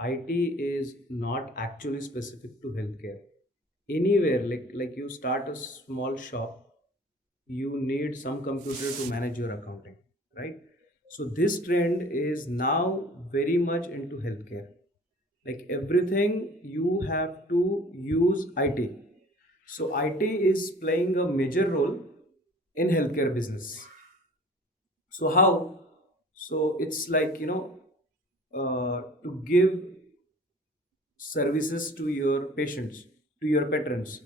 IT is not actually specific to healthcare. Anywhere, like you start a small shop, you need some computer to manage your accounting, right? So this trend is now very much into healthcare. Like everything you have to use IT. So IT is playing a major role in healthcare business. So how? So it's like, to give services to your patients, to your patrons.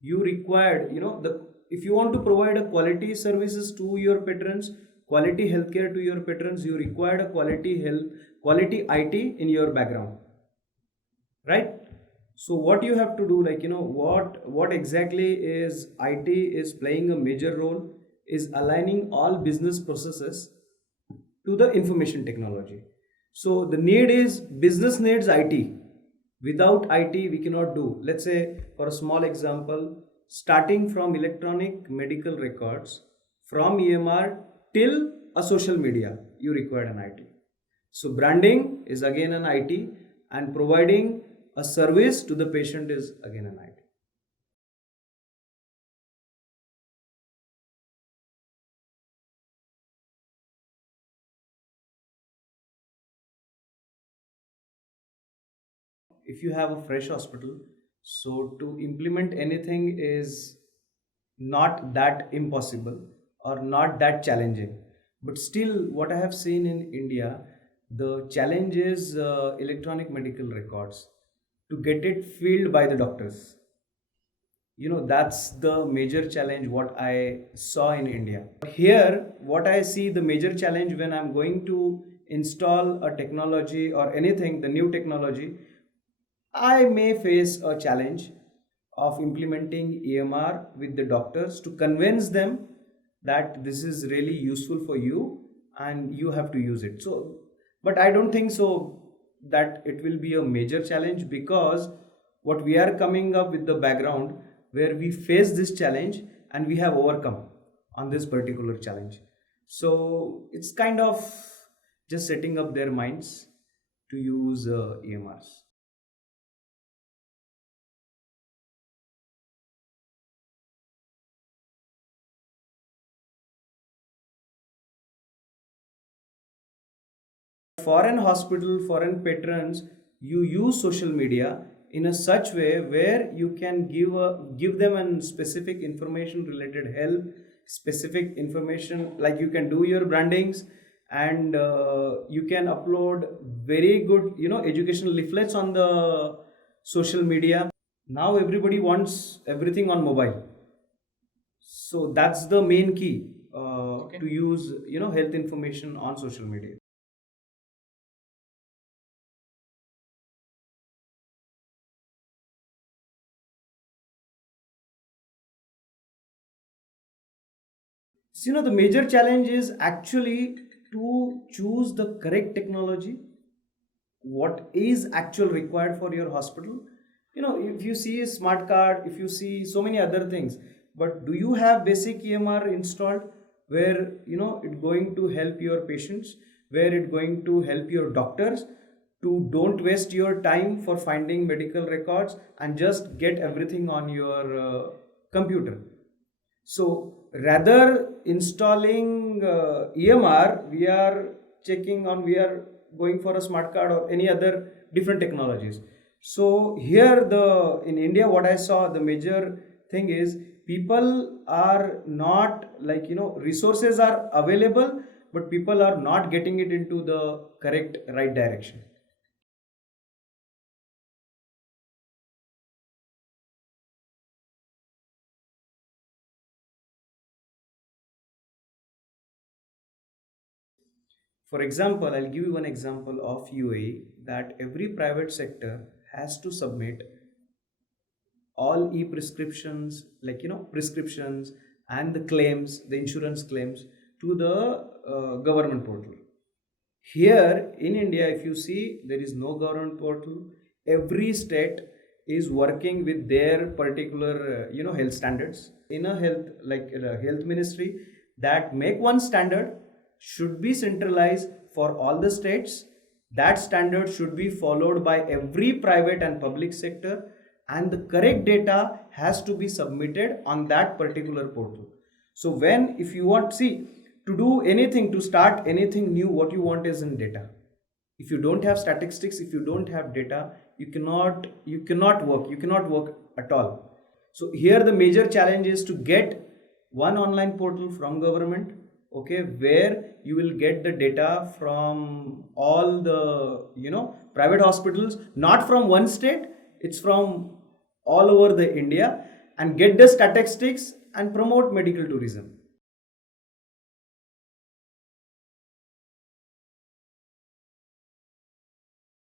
You required, the if you want to provide a quality services to your patrons, quality healthcare to your patrons, you required a quality health, quality IT in your background, right? So what you have to do, like, what exactly is IT is playing a major role is aligning all business processes to the information technology. So the need is business needs IT. Without IT, we cannot do. Let's say, for a small example, starting from electronic medical records, from EMR till a social media, you require an IT. So branding is again an IT, and providing a service to the patient is again an IT. If you have a fresh hospital, so to implement anything is not that impossible or not that challenging. But still, what I have seen in India, the challenge is electronic medical records, to get it filled by the doctors. That's the major challenge what I saw in India. Here, what I see the major challenge when I'm going to install a technology or anything, the new technology, I may face a challenge of implementing EMR with the doctors to convince them that this is really useful for you and you have to use it. So, but I don't think so that it will be a major challenge, because what we are coming up with the background where we face this challenge and we have overcome on this particular challenge. So it's kind of just setting up their minds to use EMRs. Foreign hospital, foreign patrons, you use social media in a such way where you can give them an specific information related health, specific information, like you can do your brandings, and you can upload very good, educational leaflets on the social media. Now everybody wants everything on mobile, so that's the main key Okay. to use, health information on social media. So, the major challenge is actually to choose the correct technology, what is actual required for your hospital. If you see a smart card, if you see so many other things, but do you have basic EMR installed where, it going to help your patients, where it going to help your doctors to don't waste your time for finding medical records and just get everything on your computer. So rather installing EMR, we are going for a smart card or any other different technologies. So here, the in India, what I saw, the major thing is people are not, like, resources are available, but people are not getting it into the correct right direction. For example, I'll give you one example of UAE, that every private sector has to submit all e-prescriptions, like, prescriptions and the claims, the insurance claims, to the government portal. Here in India, if you see, there is no government portal. Every state is working with their particular, health standards. In a health, like in a health ministry, that make one standard should be centralized for all the states. That standard should be followed by every private and public sector, and the correct data has to be submitted on that particular portal. So when, if you want, see, to do anything, to start anything new, what you want is in data. If you don't have statistics, if you don't have data, you cannot work at all. So here the major challenge is to get one online portal from government, okay, where you will get the data from all the private hospitals, not from one state, it's from all over the India, and get the statistics and promote medical tourism.